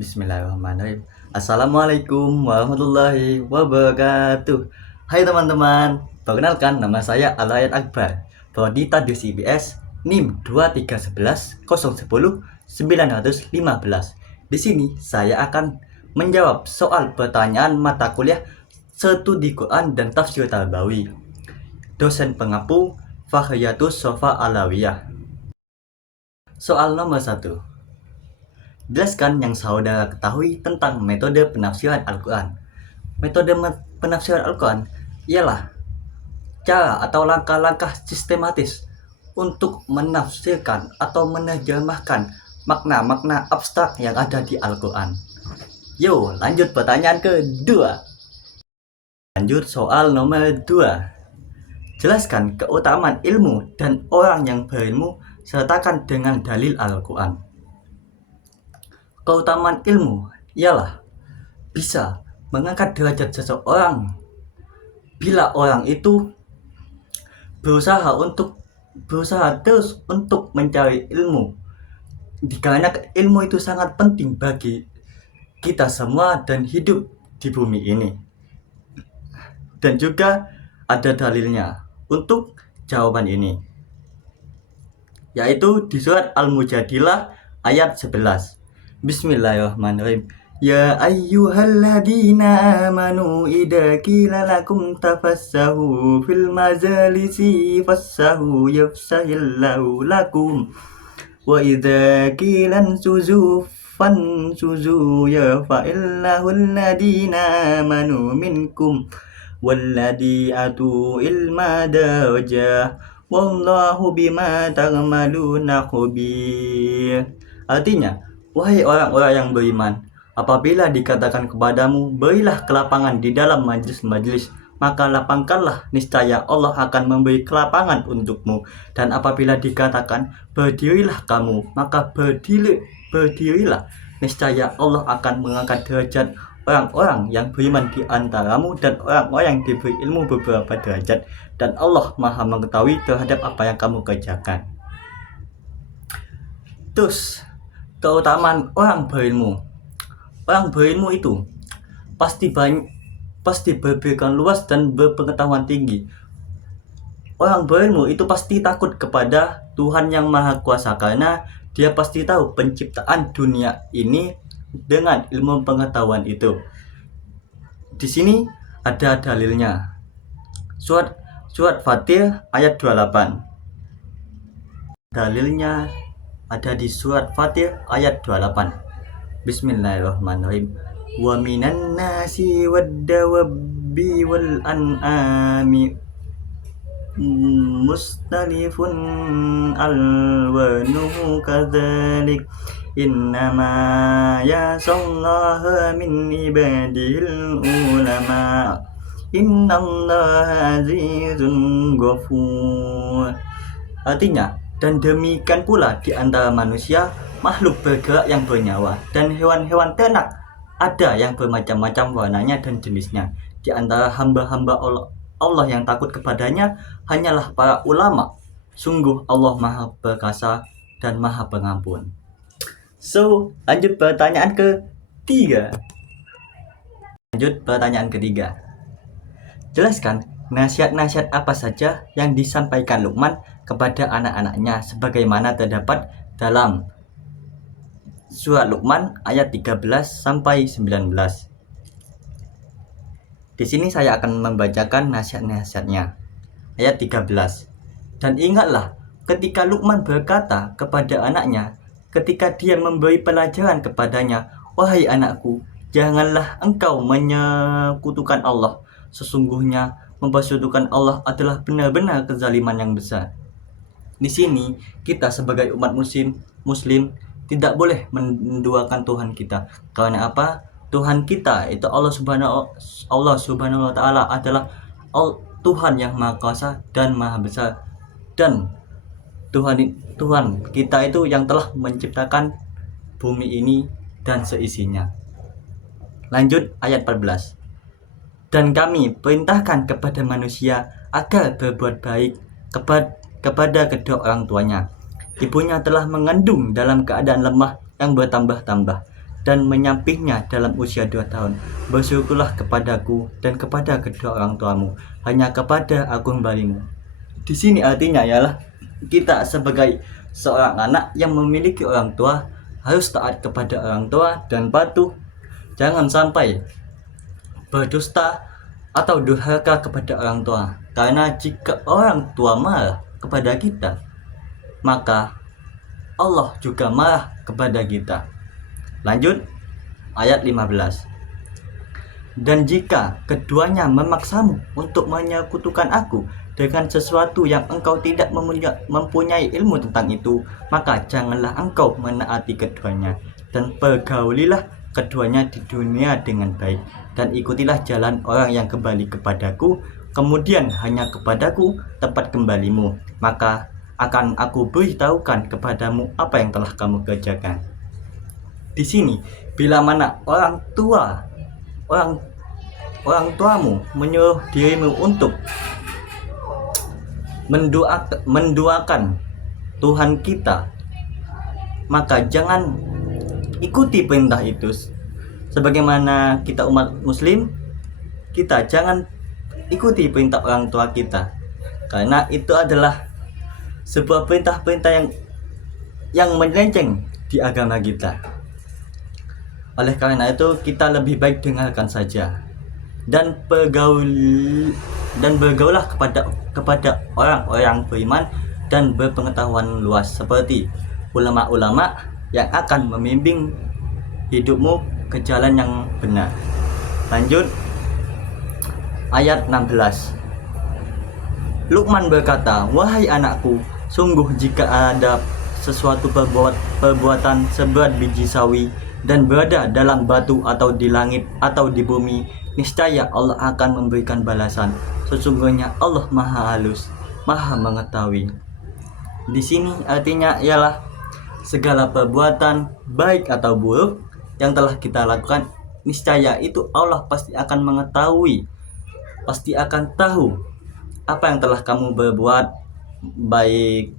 Bismillahirrahmanirrahim. Assalamualaikum warahmatullahi wabarakatuh. Hai teman-teman, perkenalkan nama saya Alayan Akbar, Prodi Tadus IBS NIM 2311010 915. Di sini saya akan menjawab soal pertanyaan mata kuliah Studi Quran dan Tafsir Tarbawi. Dosen pengampu Fakhriyatus Sofa Alawiyah. Soal nomor 1. Jelaskan yang saudara ketahui tentang metode penafsiran Al-Quran. Metode penafsiran Al-Quran ialah cara atau langkah-langkah sistematis untuk menafsirkan atau menerjemahkan makna-makna abstrak yang ada di Al-Quran. Yo, lanjut pertanyaan kedua. Lanjut soal nomor 2. Jelaskan keutamaan ilmu dan orang yang berilmu sertakan dengan dalil Al-Quran. Keutamaan ilmu ialah bisa mengangkat derajat seseorang bila orang itu berusaha terus untuk mencari ilmu, dikarenakan ilmu itu sangat penting bagi kita semua dan hidup di bumi ini. Dan juga ada dalilnya untuk jawaban ini, yaitu di surat Al-Mujadilah ayat 11. Bismillahirrahmanirrahim. Ya ayyuhalladzina amanu idza qila lakum tafassahu fil majalisi fassahu yafsahillahu lakum wa idza qila ansuzu fansuzu yarfa'illahu alladina amanu minkum walladiatu ilma darajah wallahu bima ta'maluna khabir. Artinya, wahai orang-orang yang beriman, apabila dikatakan kepadamu, berilah kelapangan di dalam majlis-majlis, maka lapangkanlah, niscaya Allah akan memberi kelapangan untukmu. Dan apabila dikatakan, berdirilah kamu, maka berdirilah, niscaya Allah akan mengangkat derajat orang-orang yang beriman di antaramu dan orang-orang yang diberi ilmu beberapa derajat. Dan Allah Maha mengetahui terhadap apa yang kamu kerjakan. Terus, keutamaan orang berilmu. Orang berilmu itu pasti berpikiran luas dan berpengetahuan tinggi. Orang berilmu itu pasti takut kepada Tuhan yang Maha Kuasa, karena dia pasti tahu penciptaan dunia ini dengan ilmu pengetahuan itu. Di sini ada dalilnya. Surat Fatir ayat 28. Dalilnya ada di surat Fatir ayat 28. Bismillahirrahmanirrahim. Wa minan nasi wad-dawabbi wal an'ami mustalifun alwanuhu kadzalik innama yasallaha min ibadil ulama innallaha azizun ghafur. Artinya, dan demikian pula di antara manusia, makhluk bergerak yang bernyawa, dan hewan-hewan ternak ada yang bermacam-macam warnanya dan jenisnya. Di antara hamba-hamba Allah yang takut kepadanya hanyalah para ulama. Sungguh Allah Maha Perkasa dan Maha Pengampun. So, lanjut pertanyaan ketiga. Jelaskan nasihat-nasihat apa saja yang disampaikan Luqman kepada anak-anaknya sebagaimana terdapat dalam surat Luqman ayat 13-19. Di sini saya akan membacakan nasihat-nasihatnya. Ayat 13. Dan ingatlah ketika Luqman berkata kepada anaknya ketika dia memberi pelajaran kepadanya, wahai anakku, janganlah engkau menyekutukan Allah. Sesungguhnya mempersekutukan Allah adalah benar-benar kezaliman yang besar. Di sini kita sebagai umat muslim tidak boleh menduakan Tuhan kita. Karena apa? Tuhan kita itu Allah Subhanahu wa taala adalah Tuhan yang Maha Kuasa dan Maha Besar. Dan Tuhan kita itu yang telah menciptakan bumi ini dan seisinya. Lanjut ayat 14. Dan kami perintahkan kepada manusia agar berbuat baik kepada kedua orang tuanya. Ibunya telah mengandung dalam keadaan lemah yang bertambah-tambah, dan menyampihnya dalam usia 2 tahun. Bersyukurlah kepadaku dan kepada kedua orang tuamu, hanya kepada aku kembalimu. Di sini artinya ialah kita sebagai seorang anak yang memiliki orang tua harus taat kepada orang tua dan patuh. Jangan sampai berdusta atau durhaka kepada orang tua. Karena jika orang tua marah kepada kita, maka Allah juga marah kepada kita. Lanjut ayat 15. Dan jika keduanya memaksamu untuk menyekutukan aku dengan sesuatu yang engkau tidak mempunyai ilmu tentang itu, maka janganlah engkau menaati keduanya, dan pergaulilah keduanya di dunia dengan baik, dan ikutilah jalan orang yang kembali kepadaku, kemudian hanya kepadaku tempat kembalimu, maka akan aku beritahukan kepadamu apa yang telah kamu kerjakan. Di sini, bila mana orang tuamu menyuruh dirimu untuk menduakan Tuhan kita, maka jangan ikuti perintah itu. Sebagaimana kita umat muslim, kita jangan ikuti perintah orang tua kita, karena itu adalah sebuah perintah-perintah yang melenceng di agama kita. Oleh karena itu, kita lebih baik dengarkan saja dan bergaulah kepada orang-orang beriman dan berpengetahuan luas, seperti ulama-ulama yang akan membimbing hidupmu ke jalan yang benar. Lanjut ayat 16. Luqman berkata, "Wahai anakku, sungguh jika ada sesuatu perbuatan seberat biji sawi dan berada dalam batu atau di langit atau di bumi, niscaya Allah akan memberikan balasan. Sesungguhnya Allah Maha Halus, Maha Mengetahui." Di sini artinya ialah segala perbuatan baik atau buruk yang telah kita lakukan, niscaya itu Allah pasti akan mengetahui, pasti akan tahu apa yang telah kamu berbuat,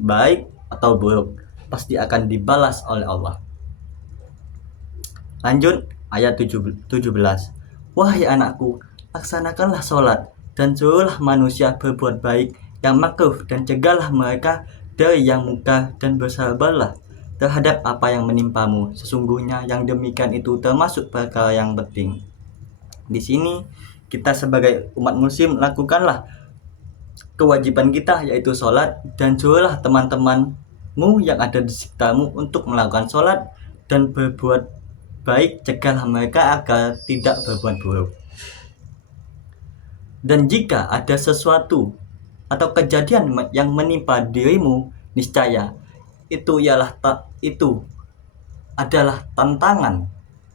baik atau buruk, pasti akan dibalas oleh Allah. Lanjut ayat 17. Wahai anakku, laksanakanlah sholat dan suruhlah manusia berbuat baik yang makruh, dan cegahlah mereka dari yang mungkar, dan bersabarlah terhadap apa yang menimpamu. Sesungguhnya yang demikian itu termasuk perkara yang penting. Di sini kita sebagai umat muslim lakukanlah kewajiban kita, yaitu sholat, dan suruhlah teman-temanmu yang ada di sekitarmu untuk melakukan sholat dan berbuat baik, cegahlah mereka agar tidak berbuat buruk. Dan jika ada sesuatu atau kejadian yang menimpa dirimu, niscaya itu adalah tantangan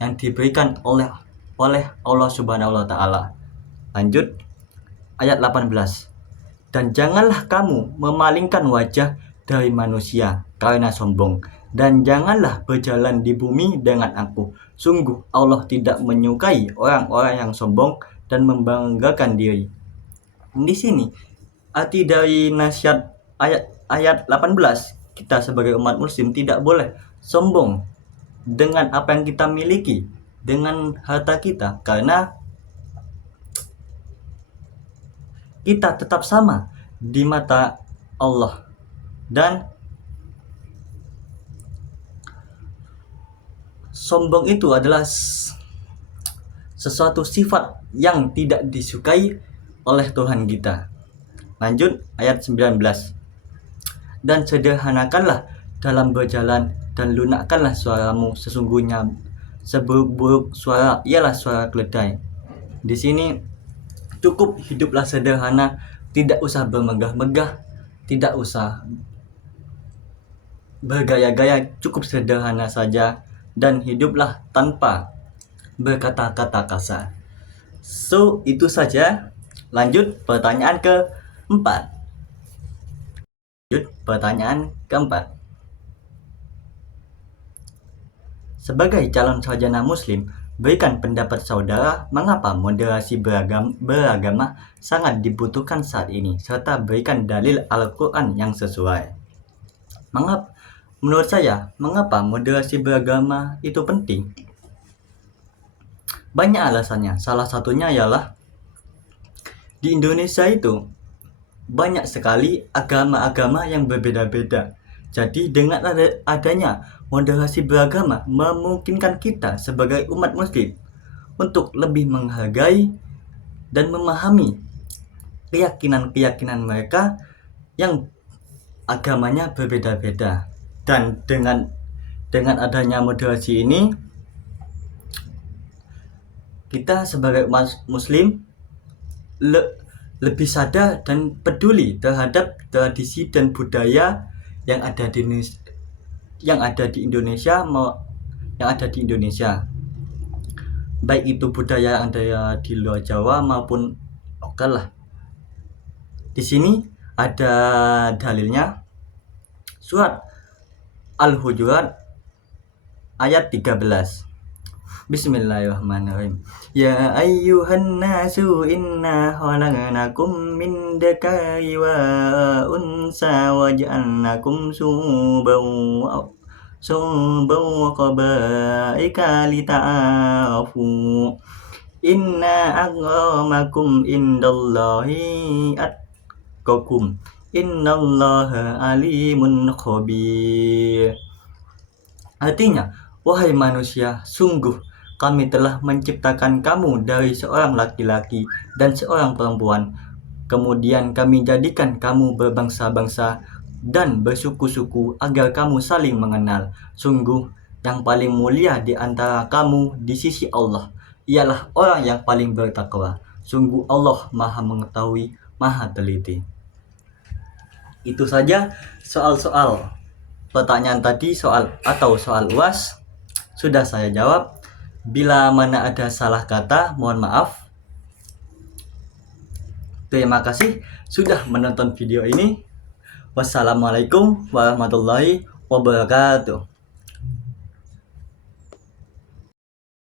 yang diberikan oleh Allah Subhanahu wa Ta'ala. Lanjut ayat 18. Dan janganlah kamu memalingkan wajah dari manusia karena sombong, dan janganlah berjalan di bumi dengan aku. Sungguh Allah tidak menyukai orang-orang yang sombong dan membanggakan diri. Di sini arti dari nasihat ayat 18, kita sebagai umat muslim tidak boleh sombong dengan apa yang kita miliki, dengan harta kita, karena kita tetap sama di mata Allah. Dan sombong itu adalah sesuatu sifat yang tidak disukai oleh Tuhan kita. Lanjut ayat 19. Dan sederhanakanlah dalam berjalan, dan lunakkanlah suaramu. Sesungguhnya seburuk-buruk suara ialah suara keledai. Di sini cukup hiduplah sederhana, tidak usah bermegah-megah, tidak usah bergaya-gaya, cukup sederhana saja, dan hiduplah tanpa berkata-kata kasar. So, itu saja. Lanjut pertanyaan keempat. Sebagai calon sarjana muslim, berikan pendapat saudara mengapa moderasi beragama sangat dibutuhkan saat ini, serta berikan dalil Al-Quran yang sesuai. Menurut saya, mengapa moderasi beragama itu penting? Banyak alasannya. Salah satunya ialah di Indonesia itu banyak sekali agama-agama yang berbeda-beda. Jadi dengan adanya moderasi beragama memungkinkan kita sebagai umat muslim untuk lebih menghargai dan memahami keyakinan-keyakinan mereka yang agamanya berbeda-beda. Dan dengan adanya moderasi ini, kita sebagai umat muslim lebih sadar dan peduli terhadap tradisi dan budaya yang ada di Indonesia, baik itu budaya yang ada di luar Jawa maupun lokal lah. Di sini ada dalilnya, surat Al-Hujurat ayat 13. Bismillahirrahmanirrahim. Ya ayyuhan nasu inna khalaqnakum min dzakari wa unsa wa ja'alnakum syu'uban wa qabaila lita'arafu. Inna akramakum indallahi atqakum. Innallaha alimun khabir. Artinya, wahai manusia, sungguh kami telah menciptakan kamu dari seorang laki-laki dan seorang perempuan. Kemudian kami jadikan kamu berbangsa-bangsa dan bersuku-suku agar kamu saling mengenal. Sungguh yang paling mulia di antara kamu di sisi Allah ialah orang yang paling bertakwa. Sungguh Allah Maha mengetahui, Maha teliti. Itu saja soal-soal pertanyaan tadi, soal UAS sudah saya jawab. Bila mana ada salah kata, mohon maaf. Terima kasih sudah menonton video ini. Wassalamualaikum warahmatullahi wabarakatuh.